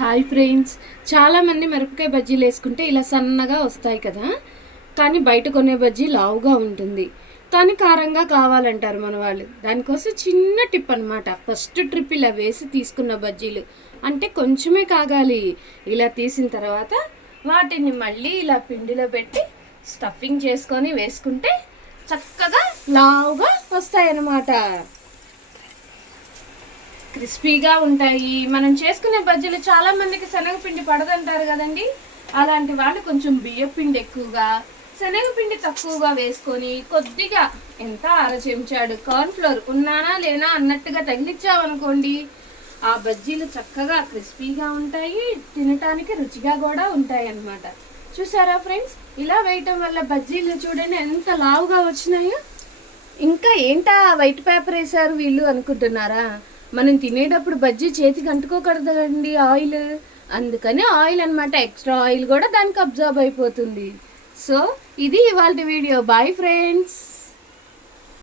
Hi friends, చాలామంది మిరపకాయ బజ్జీలు వేసుకుంటే ఇలా సన్నగా వస్తాయి కదా. కానీ బయట కొనే బజ్జీ లావుగా ఉంటుంది, కానీ కారంగా కావాలంటారు మన వాళ్ళు. దానికోసం చిన్న టిప్ అనమాట. ఫస్ట్ ట్రిప్ ఇలా వేసి తీసుకున్న బజ్జీలు అంటే కొంచెమే కాగాలి. ఇలా తీసిన తర్వాత వాటిని మళ్ళీ ఇలా పిండిలో పెట్టి స్టఫింగ్ చేసుకొని వేసుకుంటే చక్కగా లావుగా వస్తాయి అన్నమాట. క్రిస్పీగా ఉంటాయి. మనం చేసుకునే బజ్జీలు చాలా మందికి శనగపిండి పడదంటారు కదండి. అలాంటి వాళ్ళు కొంచెం బియ్యపిండి ఎక్కువగా, శనగపిండి తక్కువగా వేసుకొని కొద్దిగా ఎంత అర చెంచాడు కార్న్ఫ్లోర్ ఉన్నానా లేనా అన్నట్టుగా తగిలిచ్చామనుకోండి, ఆ బజ్జీలు చక్కగా క్రిస్పీగా ఉంటాయి, తినటానికి రుచిగా కూడా ఉంటాయి అన్నమాట. చూసారా ఫ్రెండ్స్, ఇలా వేయటం వల్ల బజ్జీలు చూడండి ఎంత లావుగా వచ్చినాయో. ఇంకా ఏంటా వైట్ పేపర్ వేసారు వీళ్ళు అనుకుంటున్నారా? మనం తినేటప్పుడు బజ్జీ చేతికి అంటుకోకూడదు కదండి ఆయిల్, అందుకని ఆయిల్ అనమాట. ఎక్స్ట్రా ఆయిల్ కూడా దానికి అబ్జర్వ్ అయిపోతుంది. సో ఇది ఇవాళ వీడియో. Bye friends.